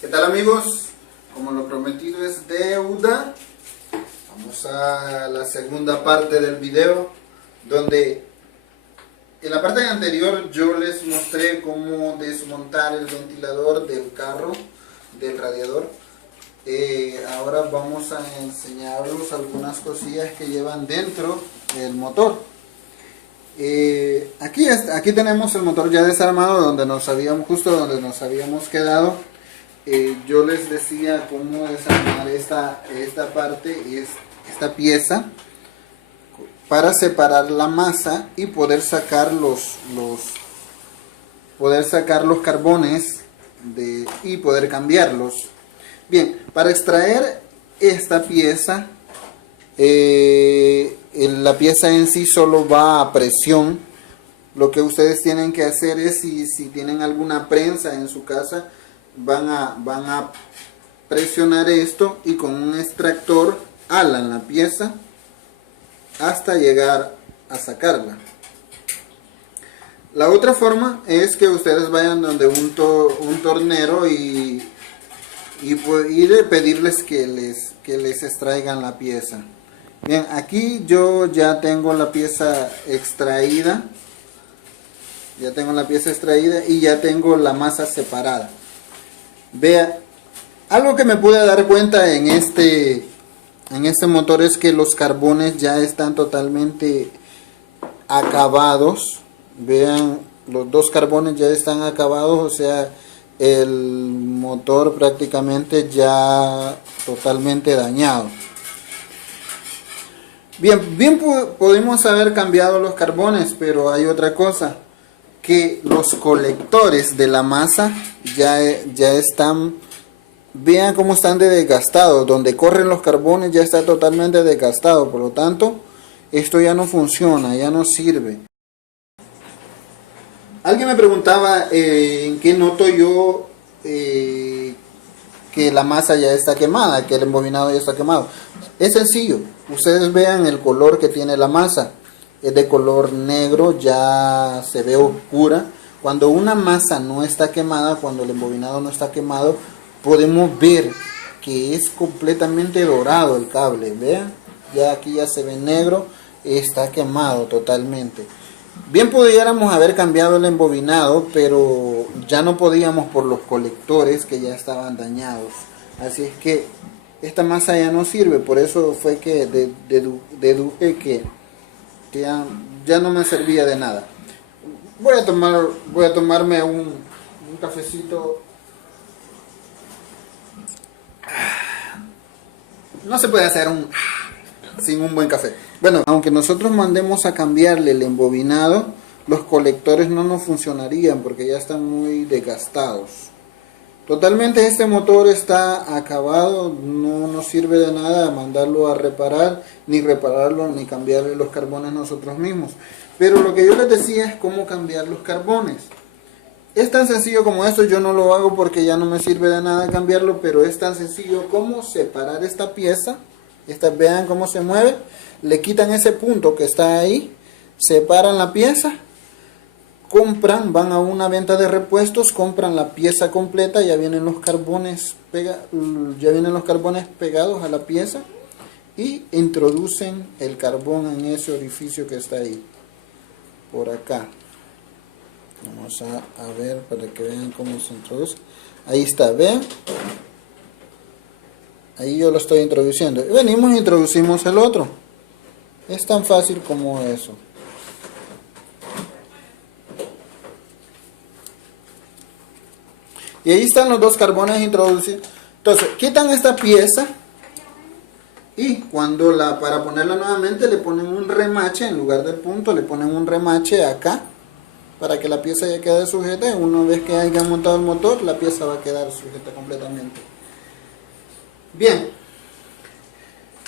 ¿Qué tal, amigos? Como lo prometido es deuda, vamos a la segunda parte del video, donde en la parte anterior yo les mostré cómo desmontar el ventilador del carro, del radiador. Ahora vamos a enseñarles algunas cosillas que llevan dentro del motor. Aquí tenemos el motor ya desarmado, justo donde nos habíamos quedado. Yo les decía cómo desarmar esta parte, esta pieza, para separar la masa y poder sacar los carbones y poder cambiarlos. Bien, para extraer esta pieza, la pieza en sí solo va a presión. Lo que ustedes tienen que hacer es, si tienen alguna prensa en su casa, van a presionar esto y con un extractor alan la pieza hasta llegar a sacarla. La otra forma es que ustedes vayan donde un tornero y pedirles que les extraigan la pieza. Bien, aquí yo ya tengo la pieza extraída. Y ya tengo la masa separada. Vea, algo que me pude dar cuenta en este motor es que los carbones ya están totalmente acabados. Vean, los dos carbones ya están acabados, o sea, el motor prácticamente ya totalmente dañado. Bien pudimos haber cambiado los carbones, pero hay otra cosa, que los colectores de la masa ya están, vean cómo están de desgastados, donde corren los carbones ya está totalmente desgastado, por lo tanto esto ya no funciona, ya no sirve. Alguien me preguntaba en qué noto yo que la masa ya está quemada, que el embobinado ya está quemado. Es sencillo, ustedes vean el color que tiene la masa. Es de color negro, ya se ve oscura. Cuando una masa no está quemada, cuando el embobinado no está quemado, podemos ver que es completamente dorado el cable. Vean, ya aquí ya se ve negro, está quemado totalmente. Bien pudiéramos haber cambiado el embobinado, pero ya no podíamos por los colectores que ya estaban dañados. Así es que esta masa ya no sirve, por eso fue que deduje que ya no me servía de nada. Voy a tomarme un cafecito. No se puede hacer sin un buen café. Bueno, aunque nosotros mandemos a cambiarle el embobinado, los colectores no nos funcionarían porque ya están muy desgastados. Totalmente este motor está acabado, no nos sirve de nada mandarlo a reparar, ni repararlo, ni cambiarle los carbones nosotros mismos. Pero lo que yo les decía es cómo cambiar los carbones. Es tan sencillo como esto, yo no lo hago porque ya no me sirve de nada cambiarlo, pero es tan sencillo como separar esta pieza. Vean cómo se mueve, le quitan ese punto que está ahí, separan la pieza. Van a una venta de repuestos, compran la pieza completa, ya vienen los carbones pegados a la pieza y introducen el carbón en ese orificio que está ahí, por acá. Vamos a ver para que vean cómo se introduce. Ahí está, vean. Ahí yo lo estoy introduciendo. Venimos e introducimos el otro. Es tan fácil como eso. Y ahí están los dos carbones introducidos. Entonces, quitan esta pieza y para ponerla nuevamente le ponen un remache, en lugar del punto le ponen un remache acá, para que la pieza ya quede sujeta. Una vez que hayan montado el motor, la pieza va a quedar sujeta completamente. Bien,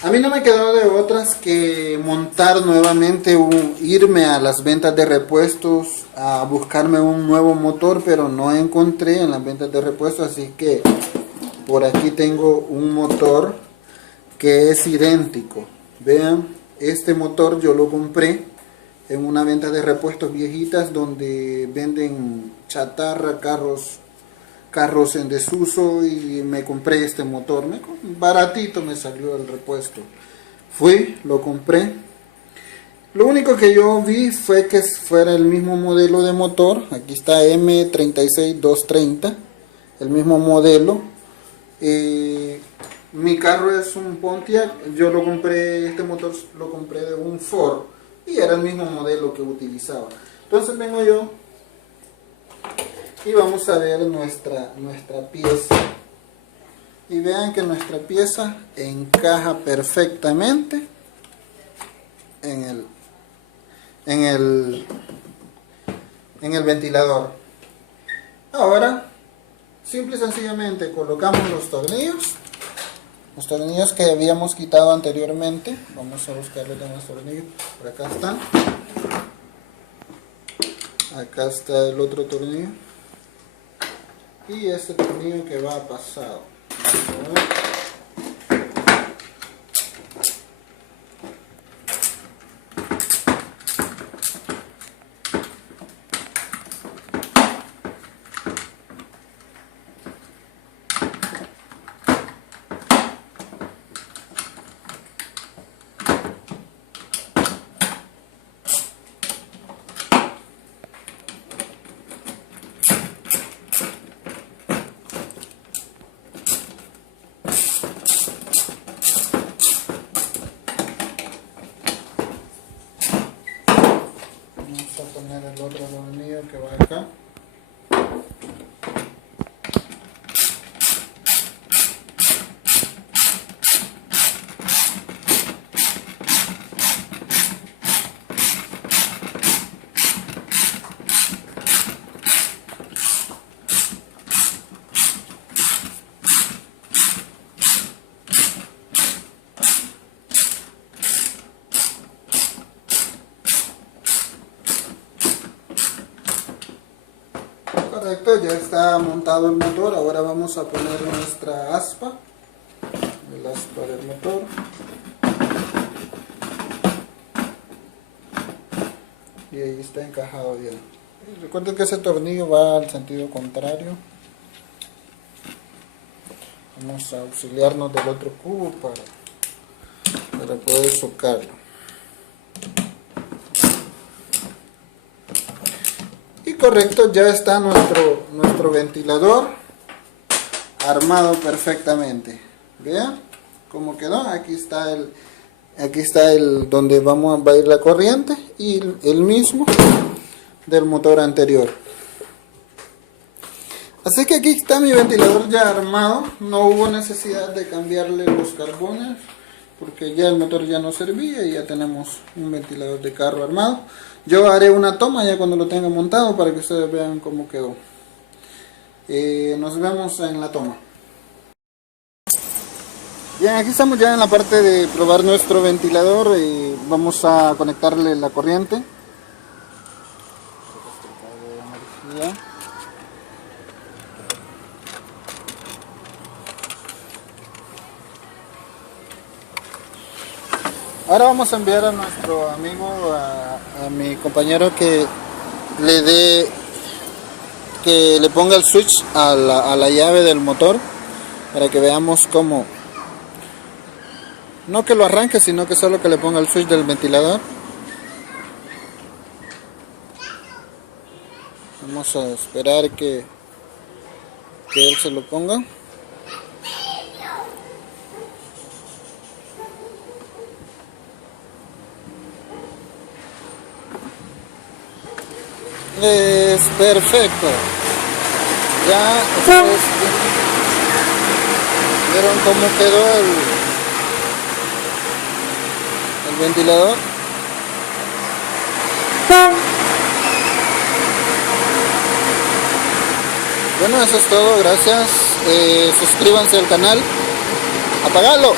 a mí no me quedó de otras que montar nuevamente, irme a las ventas de repuestos a buscarme un nuevo motor, pero no encontré en las ventas de repuestos, así que por aquí tengo un motor que es idéntico. Vean, este motor yo lo compré en una venta de repuestos viejitas donde venden chatarra, carros carros en desuso y me compré este motor. Baratito me salió el repuesto. Fui, lo compré. Lo único que yo vi fue que fuera el mismo modelo de motor. Aquí está M36230, el mismo modelo. Mi carro es un Pontiac. Yo lo compré, este motor lo compré de un Ford y era el mismo modelo que utilizaba. Entonces vengo yo y vamos a ver nuestra pieza. Y vean que nuestra pieza encaja perfectamente en el ventilador. Ahora, simple y sencillamente colocamos los tornillos que habíamos quitado anteriormente. Vamos a buscarle los tornillos. Por acá están. Acá está el otro tornillo. Y este tornillo que va pasado. Vamos a poner el otro tornillo que va acá. Correcto, ya está montado el motor. Ahora vamos a poner nuestra aspa, el aspa del motor. Y ahí está encajado bien. Recuerden que ese tornillo va al sentido contrario. Vamos a auxiliarnos del otro cubo para poder socarlo. Y correcto, ya está nuestro ventilador armado perfectamente. Vean cómo quedó. Aquí está el donde va a ir la corriente y el mismo del motor anterior. Así que aquí está mi ventilador ya armado. No hubo necesidad de cambiarle los carbones porque ya el motor ya no servía y ya tenemos un ventilador de carro armado. Yo haré una toma ya cuando lo tenga montado para que ustedes vean cómo quedó. Nos vemos en la toma. Bien, aquí estamos ya en la parte de probar nuestro ventilador y vamos a conectarle la corriente. Ahora vamos a enviar a nuestro amigo, a mi compañero que le ponga el switch a la llave del motor para que veamos cómo, no que lo arranque, sino que solo que le ponga el switch del ventilador. Vamos a esperar que él se lo ponga. Es perfecto. Ya ustedes vieron cómo quedó el ventilador. Bueno, eso es todo, gracias. Suscríbanse al canal. Apagalo.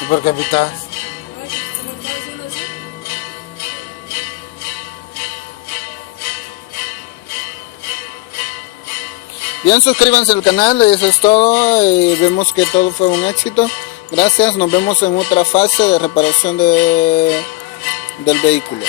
¿Y por qué pitas? Bien, suscríbanse al canal, eso es todo. Vemos que todo fue un éxito. Gracias, nos vemos en otra fase de reparación del vehículo.